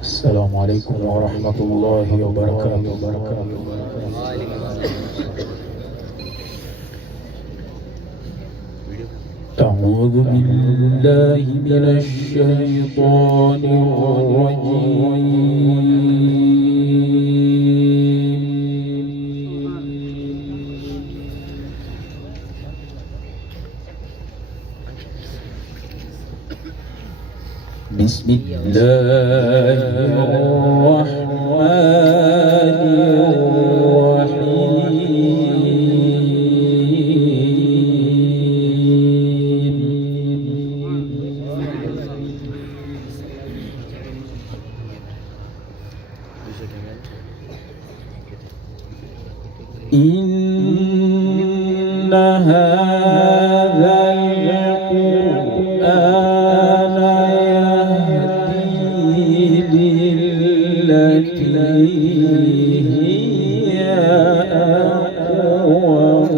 السلام عليكم ورحمة الله وبركاته. أعوذ بالله من الشيطان الرجيم. بسم الله الرحمن الرحيم. إن هذا القرآن يهدي للتي هي أقوم.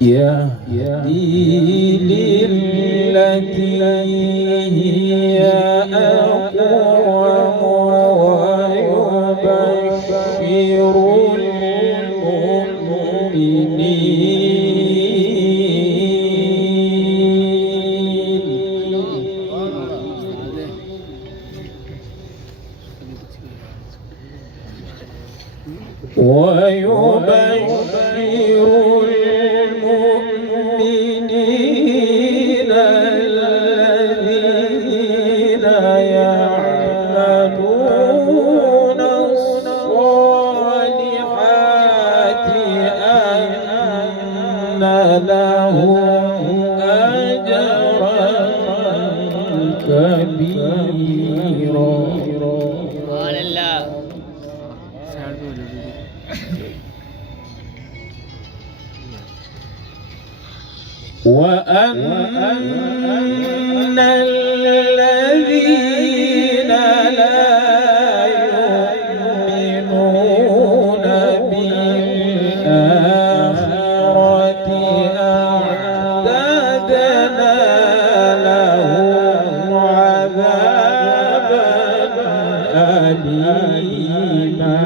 يهدي للتي هي أقوم ويبشر المؤمنين الذين يعملون الصالحات أن لهم أجرا كبيرا. وأن الذين لا يؤمنون بالآخرة أعتدنا لهم عذابا أليما.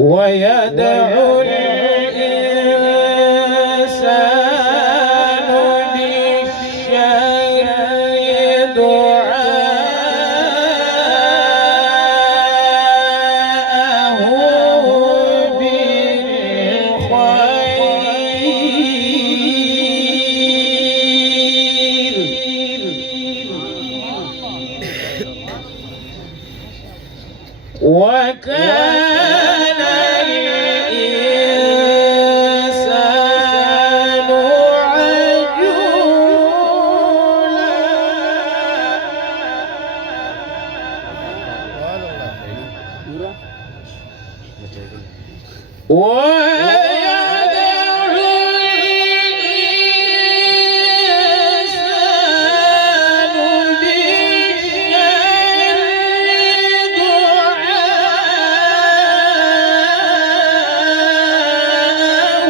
ويدعو الإنسان بالشر دعاءه بالخير. وكان الإنسان عجولا. ويدعو الإنسان بالشر دعاءه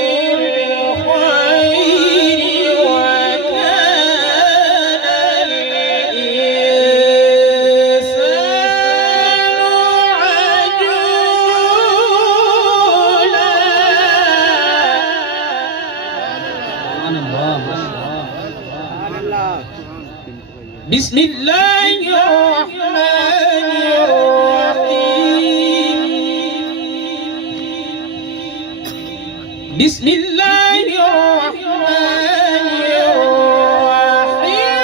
بالخير. وكان بسم الله الرحمن الرحيم. بسم الله الرحمن الرحيم.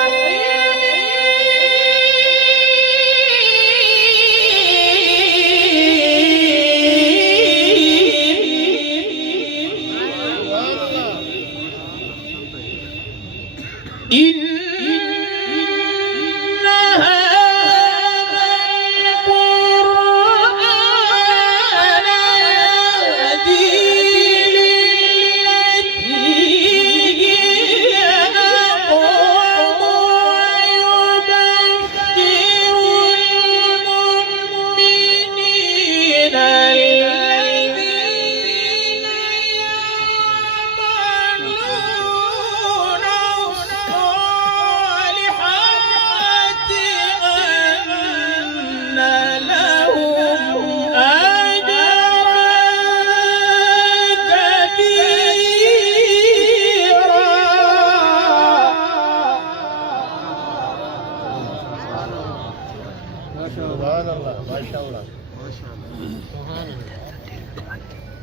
هذا القرآن يهدي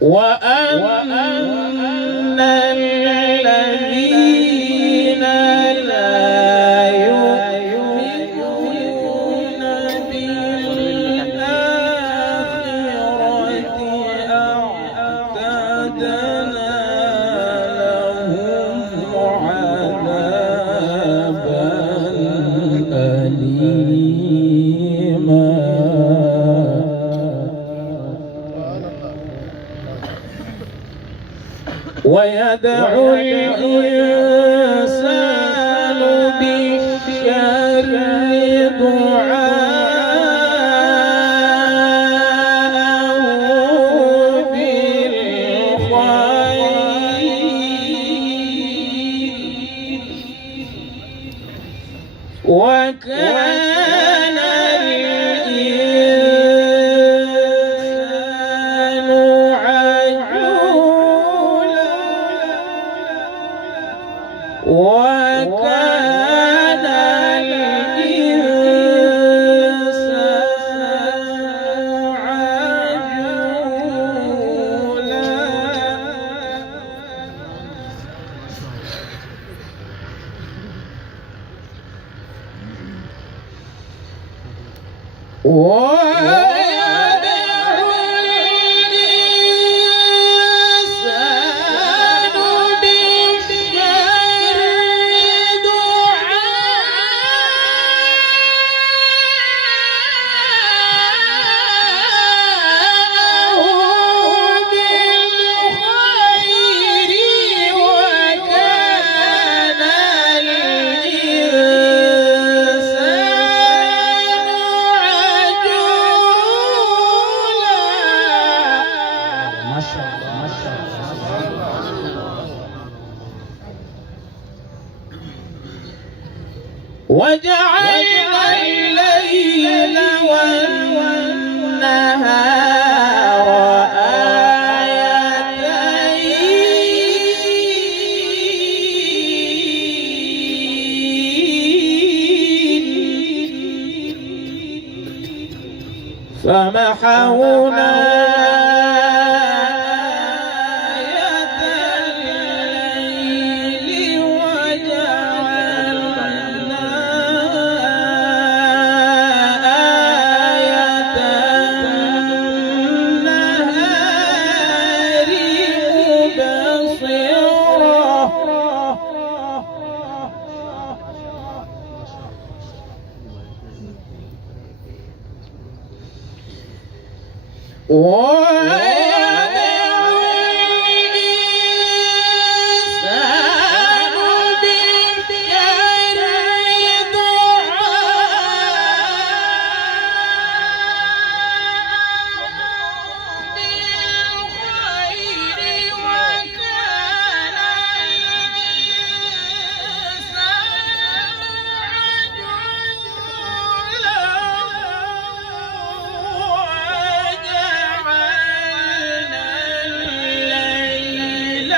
وأن الذين لا يؤمنون بالآخرة أعتدنا لهم عذابا أليما ويدعو الإنسان بالشر دعاءه بالخير وكان الإنسان عجولا وكان الإنسان عجولا ويدعو الإنسان بالشر دعاءه بالخير وكان الإنسان عجولا ما شاء الله ما شاء الله وجعلنا الليل والنهار آيتين فمحونا آية الليل وجعلنا آية النهار مبصرة ويدعو الإنسان بالشر دعاءه بالخير وكان الإنسان عجولا وجعلنا الليل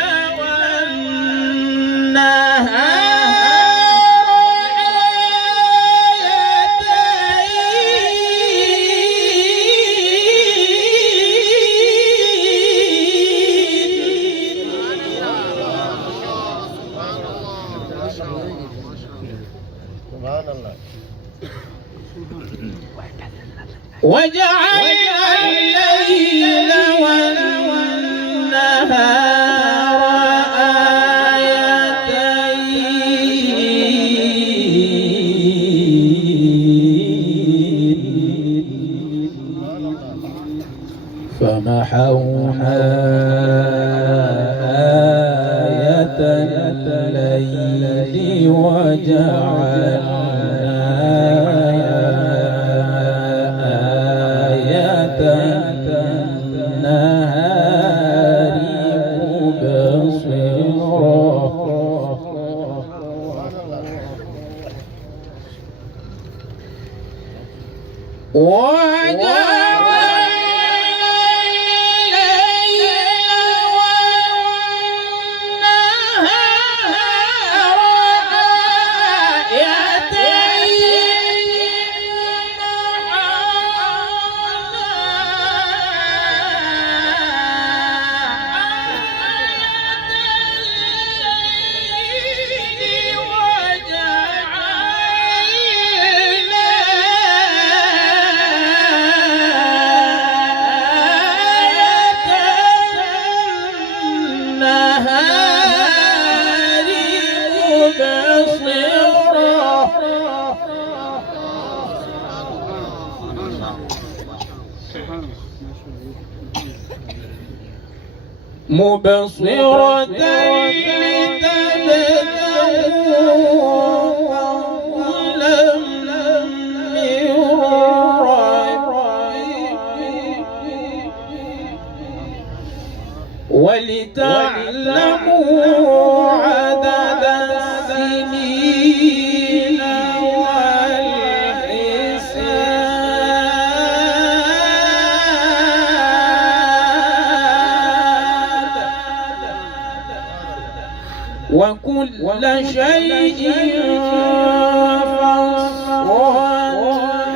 سبحان الله. وجعلنا الليل والنهار آيتين فمحونا آية الليل وجعلنا آية النهار مبصرة وجعلنا الليل والنهار آيتين مبصرة لتبتغوا فضلا من ربكم ولتعلموا عدد السنين وكل شيء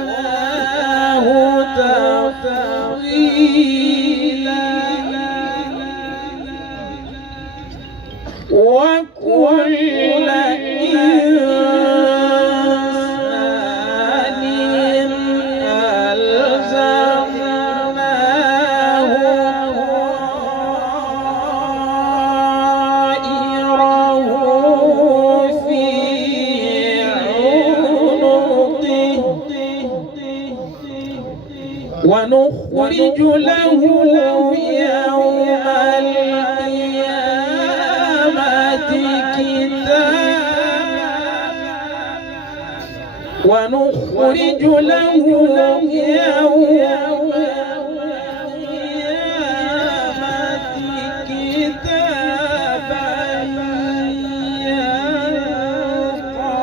فصلناه تفصيلا وكل إنسان ألزمناه طائره في عنقه ونخرج له يوم القيامة كتابا ونخرج له يوم القيامة كتابا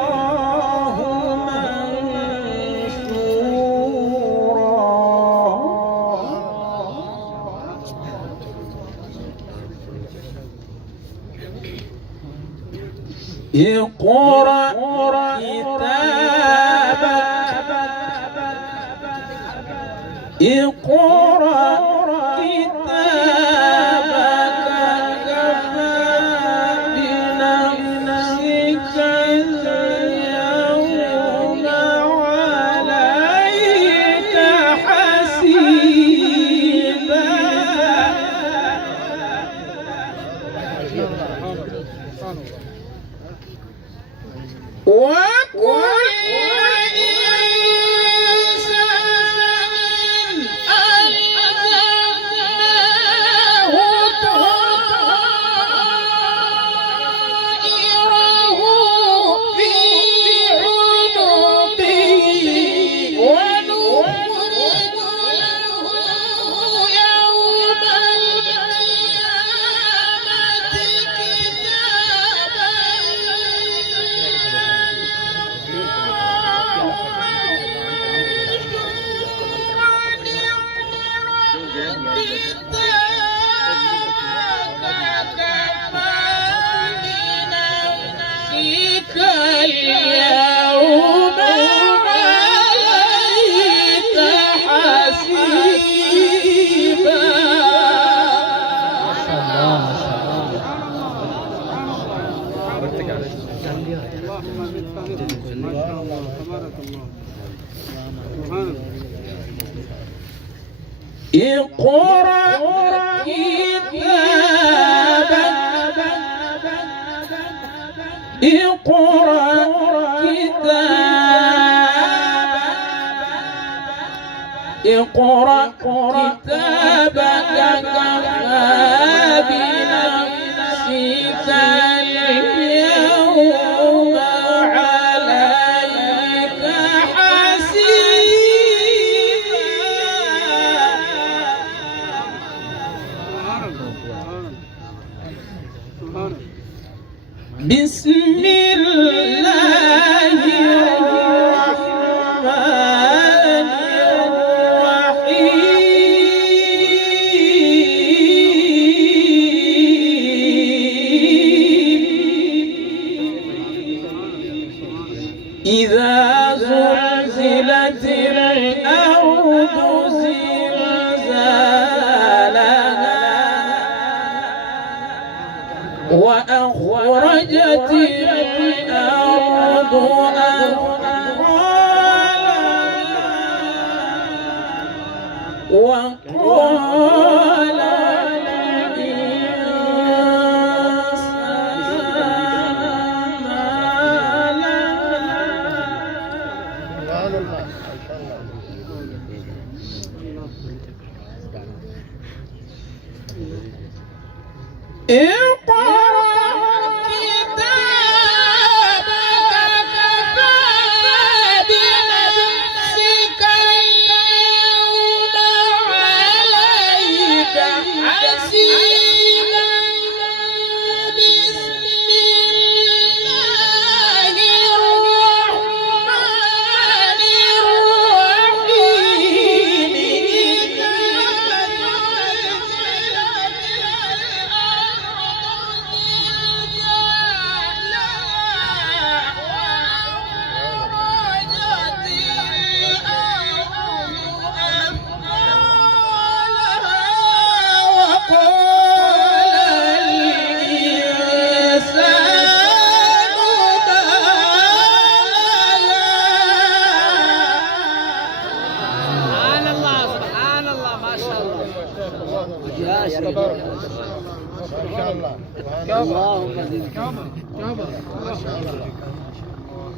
يلقاه منشورا اقرأ كتابك اقرأ كتابك كفى بنفسك اليوم عليك حسيبا وكل إنسان ألزمناه طائره في عنقه ونخرج له يوم القيامة اليوم عليك حسيبا اقرأ كتابك اقرأ كتابك اقرأ كتابك كفى بنفسك اليوم عليك حسيبا بسم الله الرحمن الرحيم إذا زلزلت الأرض زلزالها وأخرجت الأرض أثقالها وقال الإنسان ما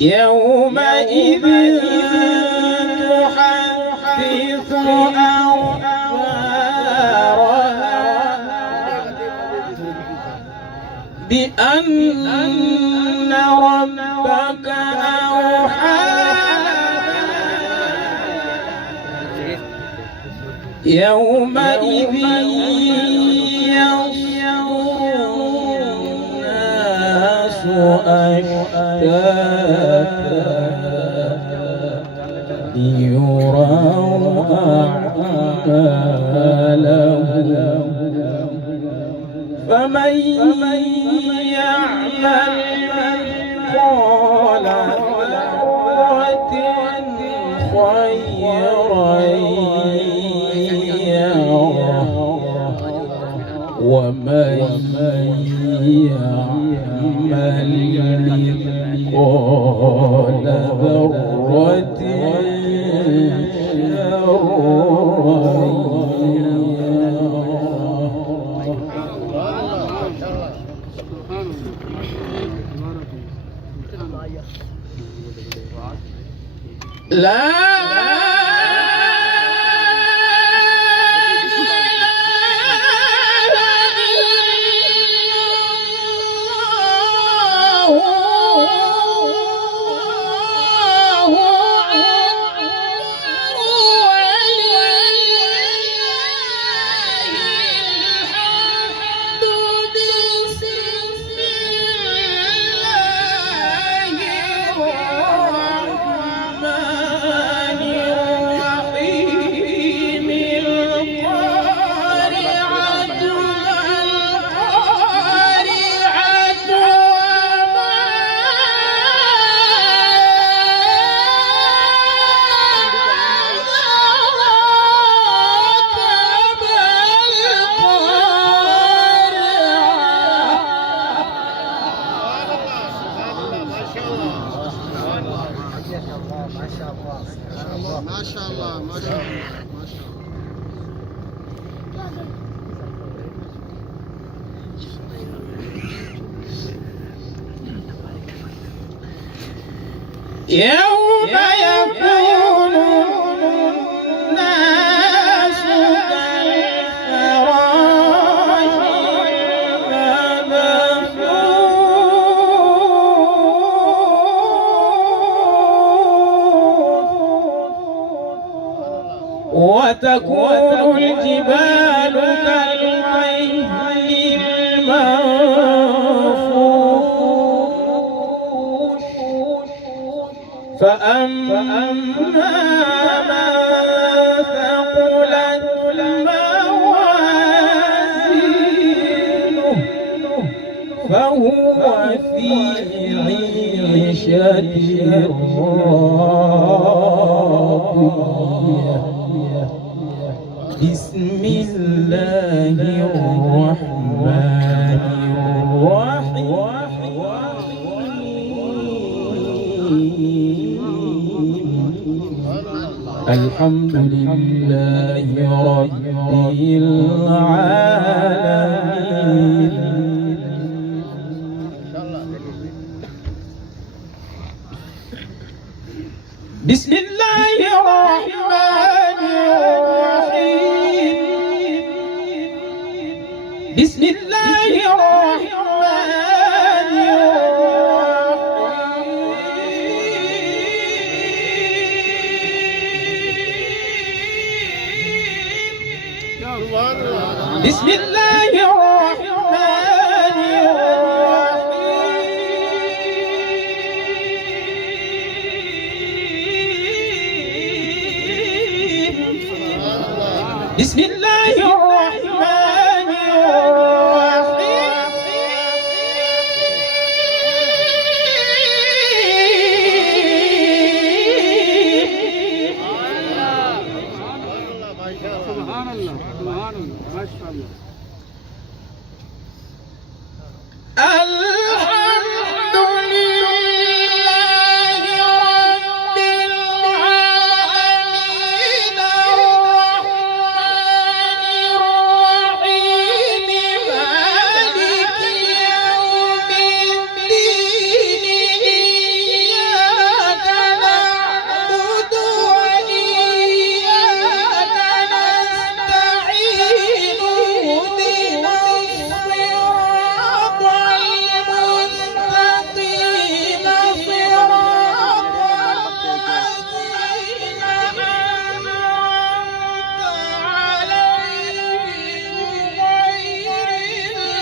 يومئذ تحدث أخبارها بأن ربك أوحى يومئذ الناس أشتاتا ليروا أعمالهم فمن يعمل مثقال ذرة خيرا يره ومن يعمل مثقال ذرة لا ما شاء الله ما شاء الله ما شاء الله. يوم يكون الناس كالفراش المبثوث وتكون الجبال كالعهن المنفوش فأما من ثقلت موازينه فهو في عيشة راضية بسم الله الرحمن الرحيم الحمد لله رب العالمين بسم الله الرحمن الرحيم بسم الله الرحمن الرحيم بسم الله الرحمن الرحيم بسم الله الرحمن سبحان الله ما شاء الله. الحمد لله رب العالمين الرحمن الرحيم مالك يوم الدين إياك نعبد وإياك نستعين اهدنا الصراط المستقيم صراط الذين أنعمت عليهم غير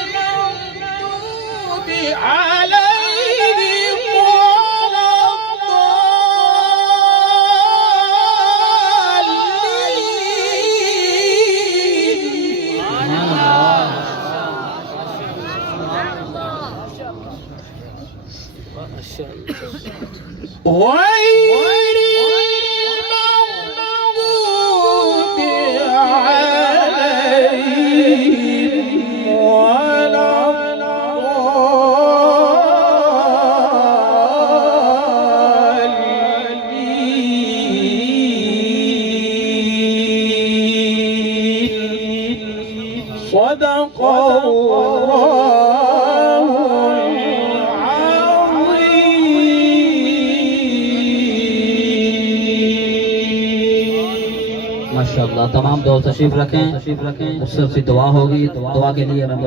المغضوب عليهم ولا غير المغضوب عليهم ولا الضالين صدق الله माशाअल्लाह। तमाम दोस्त तशरीफ रखें, मुझसे दुआ होगी। दुआ के लिए मैं